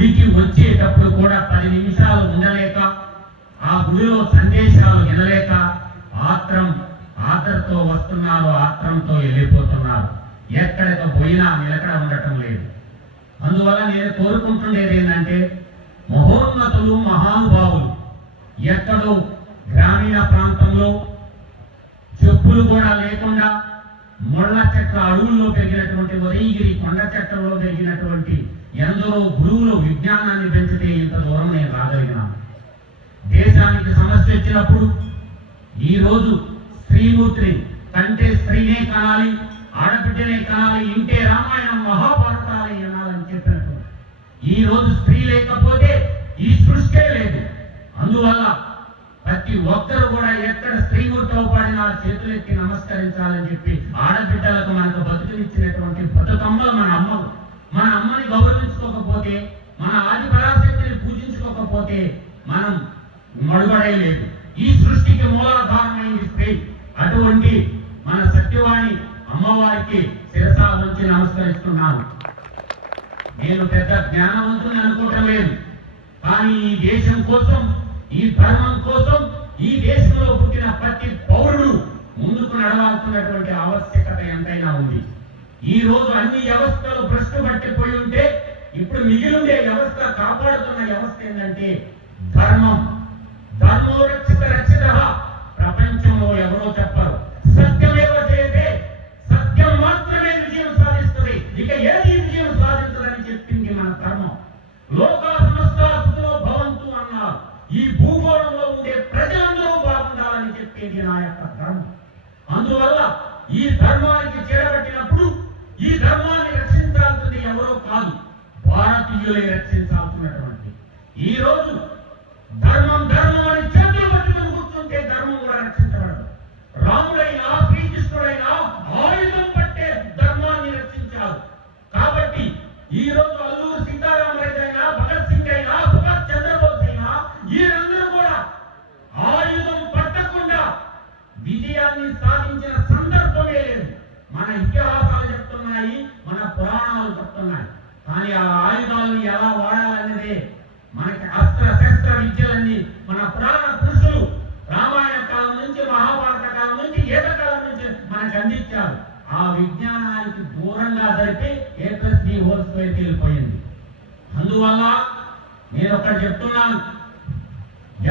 గుడికి వచ్చేటప్పుడు కూడా 10 నిమిషాలు ఉండలేక ఆ గుడిలో సందేశాలు వినలేక ఆత్రంతో వస్తున్నారు, ఆత్రంతో వెళ్ళిపోతున్నారు. ఎక్కడికి పోయినా నిలకడ ఉండటం లేదు. అందువల్ల నేను కోరుకుంటుండేది ఏంటంటే మహోన్నతులు మహానుభావులు ఎక్కడో గ్రామీణ ప్రాంతంలో చెప్పులు కూడా లేకుండా ముళ్ళ చెట్ల అడవుల్లో పెరిగినటువంటి ఉదయగిరి కొండ చెట్లలో పెరిగినటువంటి ఎందరో గురువులు విజ్ఞానాన్ని పెంచితే ఇంత దూరం నేను రాగలిగినాను. దేశానికి సమస్య వచ్చినప్పుడు ఈరోజు స్త్రీమూర్తిని కంటే స్త్రీనే కానాలి, ఆడబిడ్డనే కానాలి, ఇంటే రామాయణం మహాభారతాలే వినాలని చెప్పినట్టు ఈరోజు స్త్రీ లేకపోతే ఈ సృష్టే లేదు. అందువల్ల ప్రతి ఒక్కరు కూడా ఎక్కడ స్త్రీమూర్తి అవపడినా చేతులెత్తి నమస్కరించాలని చెప్పి ఆడబిడ్డలకు మనకు బతుకునిచ్చినటువంటి బతుకమ్మలు మన అమ్మలు. మన అమ్మని గౌరవించుకోకపోతే, మన ఆది పరాశక్తిని పూజించుకోకపోతే మనం మడుగడలేదు. ఈ సృష్టికి మూలాధారమైంది స్త్రీ. అటువంటి మన సత్యవాణి అమ్మవారికి శిరసా ఉంచి నమస్కరిస్తున్నాను. నేను పెద్ద జ్ఞానవంతుని అనుకోవటం లేదు, కానీ ఈ దేశం కోసం, ఈ ధర్మం కోసం, ఈ దేశంలో పుట్టిన ప్రతి పౌరుడు ముందుకు నడవాల్సినటువంటి ఆవశ్యకత ఎంతైనా ఉంది. ఈ రోజు అన్ని వ్యవస్థలు భ్రష్టు పట్టిపోయి ఉంటే ఇప్పుడు మిగిలిండే వ్యవస్థ, కాపాడుతున్న వ్యవస్థ ఏంటంటే ధర్మం. ధర్మో రక్షిత రక్షిత. ప్రపంచంలో ఎవరో చెప్పరు. సత్యమేవ జయతే, సత్యం మాత్రమే విజయం సాధిస్తుంది, ఇక ఏది విజయం సాధించదని చెప్పింది మన ధర్మం. లోకా సమస్త సుఖినో భవంతు అన్నారు. ఈ భూగోళంలో ఉండే ప్రజలందరూ బాగుండాలని చెప్పేది నా యొక్క ధర్మం. అందువల్ల ఈ ధర్మానికి చేరబట్టినప్పుడు ఈ ధర్మాన్ని రక్షించాల్సింది ఎవరో కాదు, భారతీయులే రక్షించాల్సినటువంటి. ఈ రోజు ధర్మం ధర్మం అని చేతులు పట్టుకుని కూర్చుంటే ధర్మం కూడా రక్షించబడదు. రాముడైనా శ్రీకృష్ణుడైనా ఆయుధం పట్టే ధర్మాన్ని రక్షించారు. కాబట్టి ఈ రోజు అల్లూరు సీతారామరాజు అయినా, భగత్ సింగ్ అయినా, సుభాష్ చంద్రబోస్ అయినా వీరందరూ కూడా ఆయుధం పట్టకుండా విజయాన్ని సాధించిన సందర్భమే లేదు. మన ఇతిహాసాలు చెప్తున్నాయి, మన పురాణాలు చెప్తున్నాయి. కానీ ఆ ఆయుధాలను ఎలా వాడాలనేదే మనకి అస్త్ర శస్త్ర విద్యలన్నీ మన పురాణ పురుషులు రామాయణ కాలం నుంచి, మహాభారత కాలం నుంచి, ఏక కాలం నుంచి మనకు అందించారు. ఆ విజ్ఞానానికి దూరంగా జరిపి A+B² వెళ్ళిపోయింది. అందువల్ల నేను ఒకటి చెప్తున్నాను,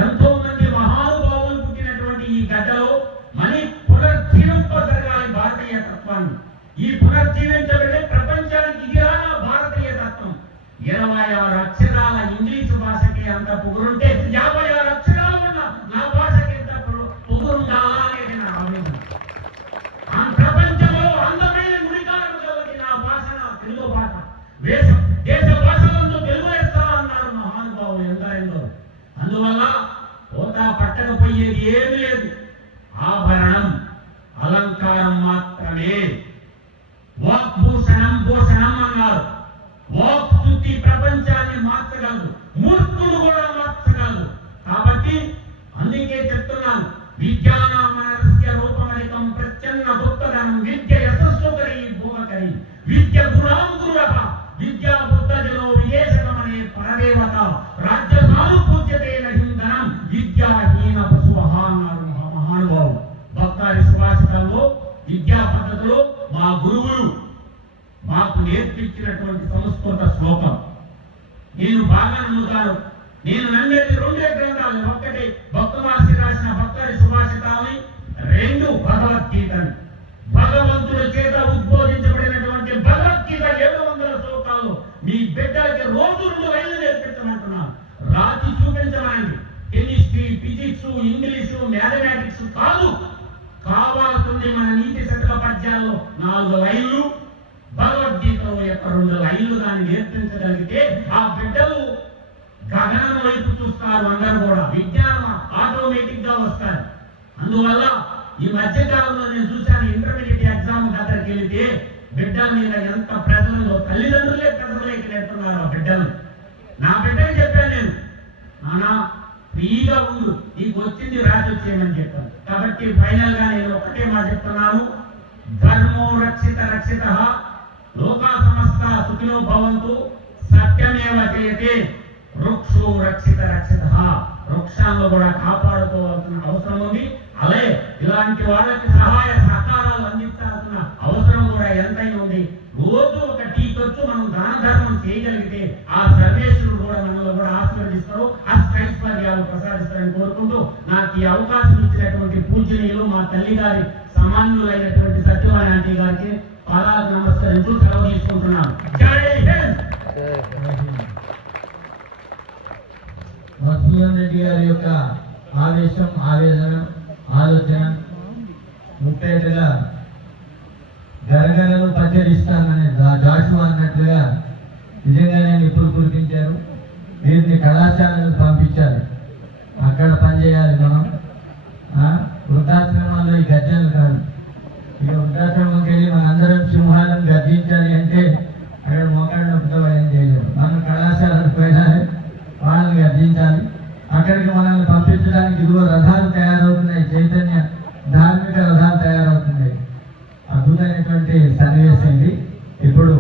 ఎంతో మంది మహానుభావులు పుట్టినటువంటి ఈ గడ్డలో మళ్ళీ పునర్జీవింప జరగాలి భారతీయ తత్వాన్ని. ఈ పునర్జీవించబడే ప్రపంచానికి ఇదిరానా భారతీయ తత్వం. 26 అక్షరాల ఇంగ్లీషు భాషకి అంత పొగురుంటే 56 అక్షరాలు ఉన్న నా భాషకి ఎంత పొగురుండాలా అనేది నా ఆవేదన. ఆ ప్రపంచంలో అందమైన నుడికారం కలిగి నా భాష, నా తెలుగు భాష, దేశ భాషలందు తెలుగు లెస్స అన్నారు మహానుభావులు ఎందరెందో. అందువల్ల పోతా పట్టకపోయేది ఏమీ లేదు. ఆభరణం అలంకారం మాత్రమే. వాక్భూషణం భూషణం అన్నారు. వాక్ స్తుతి ప్రపంచాన్ని మార్చగలదు, మూర్ఖులు కూడా మార్చగలదు. కాబట్టి అందుకే చెప్తున్నాను, విద్యానామనస్య రూపమలికం ప్రచ్ఛన్న గుప్తధనం విద్య యశస్సుకరి భూమకరి విద్య గుణాంగురః విద్యా బుద్ధజనో విదేశకమనే పరదేవత రాజ్య సానుపూజ్యతే నహిందనం విద్యాహీన పశువః అన్నారు మహానుభావులు. భక్తారి సుభాషితాల్లో విద్యా పద్ధతిలో మా గురువులు మాకు నేర్పించినటువంటి సంస్కృత శ్లోకం నేను బాగా నమ్ముతాను. నేను నమ్మేది 2 గ్రంథాలు. ఒకటి భక్తమాసి రాసిన భక్తారి సుభాషితాలని, 2 భగవద్గీతని. భగవంతుడి చేత ఉద్బోధించబడినటువంటి భగవద్గీత 700 శ్లోకాలు మీ బిడ్డలకి రోజు 2 లైన్లు నేర్పించమంటున్నాను. రాసి చూపించమండి. కెమిస్ట్రీ, ఫిజిక్స్, ఇంగ్లీషు, మ్యాథమెటిక్స్ కాదు. కావాల్సింది మన నీతి శతక పద్యాల్లో 4 లైన్లు, భగవద్గీతలో యొక్క 2 లైన్లు దాన్ని నేర్పించగలిగితే ఆ బిడ్డలు గగనం వైపు చూస్తారు. అందరూ కూడా విజ్ఞానం ఆటోమేటిక్ గా వస్తారు. అందువల్ల ఈ మధ్యకాలంలో నేను చూశాను, ఇంటర్మీడియట్ ఎగ్జామ్ దగ్గరికి వెళితే బిడ్డల మీద ఎంత ప్రజలలో తల్లిదండ్రులే ప్రజలకి నేర్పుతున్నారు ఆ బిడ్డలు. నా బిడ్డకి చెప్పాను నేను, నానా ఫ్రీగా ఉండు, నీకు వచ్చింది రాసి వచ్చేయమని చెప్పాను. కాబట్టి ఫైనల్ గా నేను ఒకటే మాట చెప్తున్నాను, ధర్మో రక్షిత రక్షిత, లోకా సమస్త సుఖినో భవంతు, సత్యమే వృక్షమేవ చేయతే వృక్షో రక్షిత రక్షిత, వృక్షాలను కూడా కాపాడుకోవాల్సిన అవసరం ఉంది. అలాగే ఇలాంటి వాళ్ళకి సహాయ సహకారాలు అందించాల్సిన అవసరం కూడా ఎంతైనా ఉంది. రోజు ఒక టీ ఖర్చు మనం దాన ధర్మం చేయగలిగితే ఆ సర్వేశ్వరుడు కూడా మనల్ని కూడా ఆశీర్వదిస్తారు, అష్టైశ్వర్యాలు ప్రసాదిస్తారని కోరుకుంటూ నాకు ఈ అవకాశం ఇచ్చినటువంటి పూజనీయులు మా తల్లి గారి సమానులైనటువంటి సత్యవాణి ఆంటీ గారికి పాదాలకు నమస్కరించు సెలవు తీసుకుంటున్నాను. జై హింద్. మధుసూదన్ రెడ్డి గారి యొక్క ఆవేశం, ఆవేదన, ఆలోచన ముప్పేటగా గరగరలు ప్రచరిస్తానని జాషువా అన్నట్లుగా నిజంగానే నిప్పులు కురిపించారు. వీరిని కళాశాలకు పంపించాలి, అక్కడ పనిచేయాలి. మనం వృద్ధాశ్రమాల్లో ఈ గర్జనలు కాదు. ఇక వృద్ధాశ్రమంకి వెళ్ళి మనందరం సింహాలను గర్జించాలి అంటే అక్కడ మోకాళ్ళ నొప్పితో ఏం చేయలేము. మనం కళాశాలకు వెళ్ళాలి, వాళ్ళని గర్జించాలి. అక్కడికి మనల్ని పంపించడానికి ఇదిగో రథాలు తయారవుతున్నాయి, చైతన్య ధార్మిక రథాలు తయారవుతున్నాయి. అద్భుతమైనటువంటి సన్నివేశం ఇది. ఇప్పుడు